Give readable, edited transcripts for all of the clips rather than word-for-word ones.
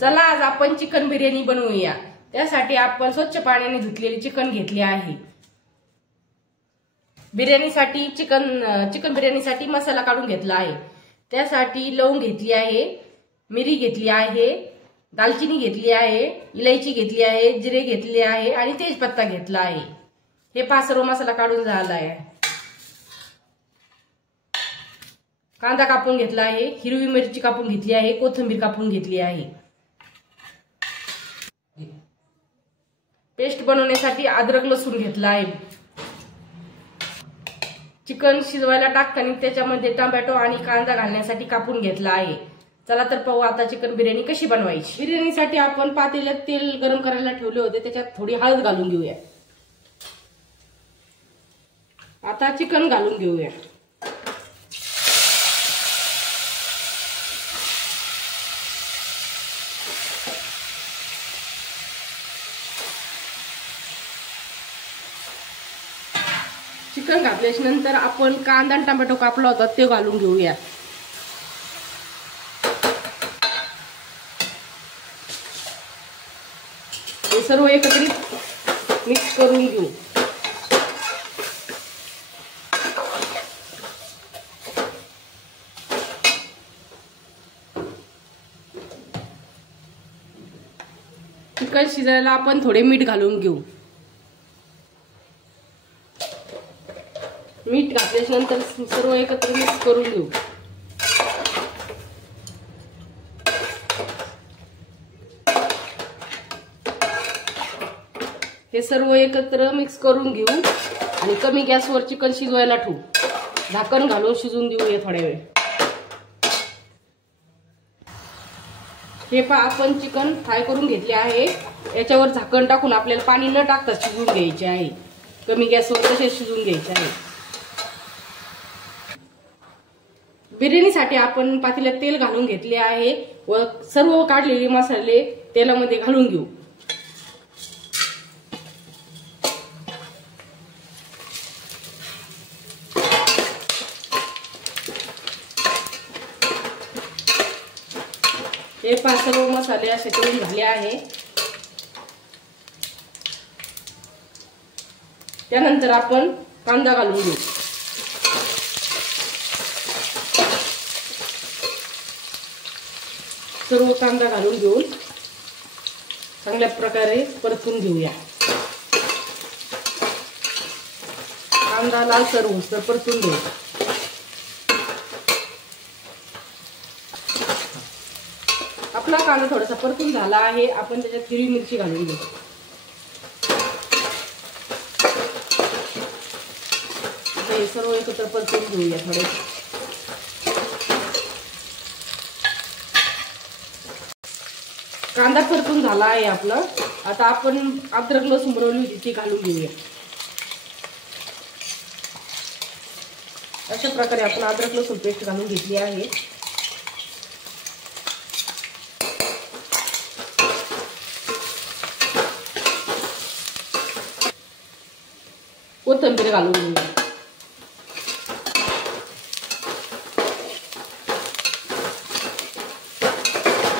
चला आज आपण चिकन बिर्याणी बनवूया। त्यासाठी आपण स्वच्छ पाण्याने धुतलेले चिकन घेतले आहे। बिर्याणीसाठी चिकन बिर्याणीसाठी मसाला काढून घेतला आहे। त्यासाठी लवंग घेतली आहे, मिरी घेतली आहे, दालचिनी घेतली आहे, इलायची घेतली आहे, जिरे घेतले आहे आणि तेजपत्ता घेतला आहे। हे पाच सर्व मसाला काढून झाला आहे। कांदा कापून घेतला आहे, हिरवी मिरची कापून घेतली आहे, कोथिंबीर कापून घेतली आहे। पेस्ट बनवण्यासाठी अद्रक लसूण घेतला आहे। चिकन शिजवायला टाकताना त्याच्यामध्ये टोमॅटो आणि कांदा घालण्यासाठी कापून घेतला आहे। चला तर पाहू आता चिकन बिर्याणी कशी बनवायची। बिर्याणीसाठी आपण पातेल्यात तेल गरम करायला ठेवले होते, त्याच्यात थोडी हळद घालून घेऊया। आता चिकन घालून घेऊया। चिकन घातल्याच्या नंतर आपण कांदा आणि टोमॅटो कापला होता ते घालून घेऊया। हे सर्व एकत्रित मिक्स करून घेऊ। चिकन शिजायला आपण थोडे मीठ घालून घेऊ। मीठ घातल्याच्या नंतर सर्व एकत्र मिक्स करून घेऊ। हे सर्व एकत्र मिक्स करून घेऊ आणि कमी गॅसवर चिकन शिजवायला ठेवू। झाकण घालून शिजून देऊया थोड्या वेळ। हे पहा आपण चिकन फ्राय करून घेतले आहे। याच्यावर झाकण टाकून आपल्याला पाणी न टाकता शिजवून घ्यायचे आहे। कमी गॅसवर तसे शिजवून घ्यायचे आहे। बिर्याणीसाठी आपण पातेल्यात तेल घालून घेतले आहे व सर्व काढलेले मसाले तेलामध्ये घालून घेऊ। हे पाच सर्व मसाले असे करून झाले आहे। त्यानंतर आपण कांदा घालून घेऊ। सर्व कांदा घालून घेऊन चांगल्या प्रकारे परतून घेऊया। कांदा लालसर होईस्तोवर परतून घेऊ। आपला कांदा थोडासा परतून झाला आहे, आपण त्याच्यात हिरवी मिरची घालून घेऊ। हे सर्व एकत्र परतून घेऊया थोडे। कांदा परतून झाला आहे आपला। आता आपण अद्रक लसूण बनवली होती ती घालून घेऊया। अशा प्रकारे आपण अद्रक लसूण पेस्ट घालून घेतली आहे। कोथिंबीर घालून घेऊया।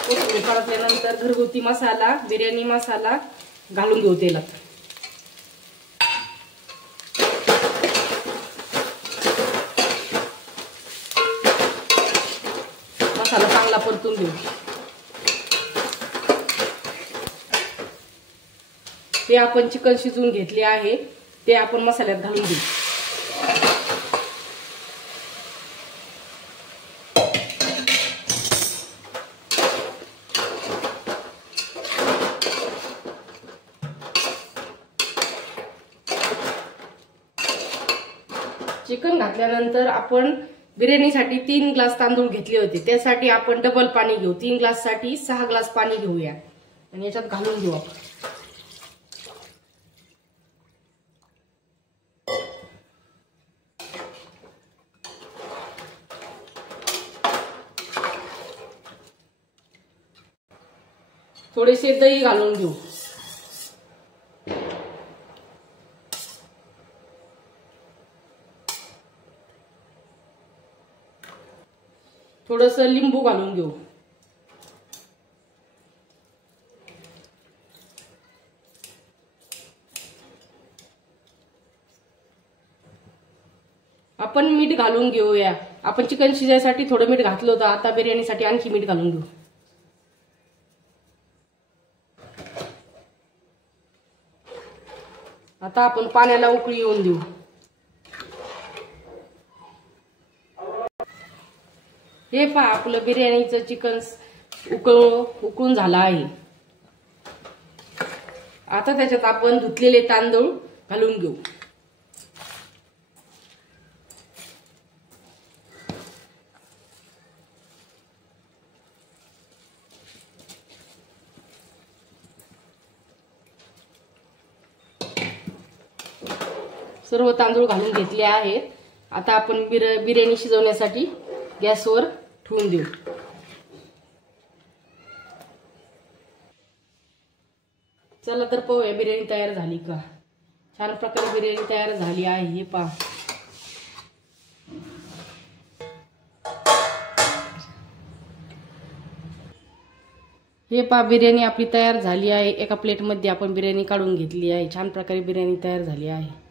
कोथिंबीर परतल्यानंतर घरगुती मसाला, बिर्याणी मसाला घालून घेऊ तेलात। मसाला चांगला परतून घेऊ। ते आपण चिकन शिजवून घेतले आहे ते आपण मसाल्यात घालून घेऊ। चिकन घातल्यानंतर आपण बिर्याणीसाठी 3 ग्लास तांदूळ घेतले होते, त्यासाठी आपण डबल पाणी घेऊ। 3 ग्लास साठी 6 ग्लास पाणी घेऊया आणि याच्यात घालून घेऊ आपण। थोडेसे दही घालून घेऊ। थोडंसं लिंबू घालून घेऊ। आपण मीठ घालून घेऊया। आपण चिकन शिजायसाठी थोडं मीठ घातलं होतं, आता बिर्याणीसाठी आणखी मीठ घालून घेऊ। आता आपण पाण्याला उकळी येऊन देऊ। हे पहा, आपलं बिर्याणीचं चिकन उकळून झालं आहे। आता त्याच्यात आपण धुतलेले तांदूळ घालून घेऊ। सर्व तांदूळ घालून घेतले आहेत। आता आपण बिर्याणी शिजवण्यासाठी गॅसवर ठेवून देऊ। चला तर पाहूया बिर्याणी तयार झाली का। छान प्रकारे बिर्याणी तयार झाली आहे। हे पहा, बिर्याणी आपली तयार झाली आहे। एका प्लेटमध्ये आपण बिर्याणी काढून घेतली आहे। छान प्रकारे बिर्याणी तयार झाली आहे।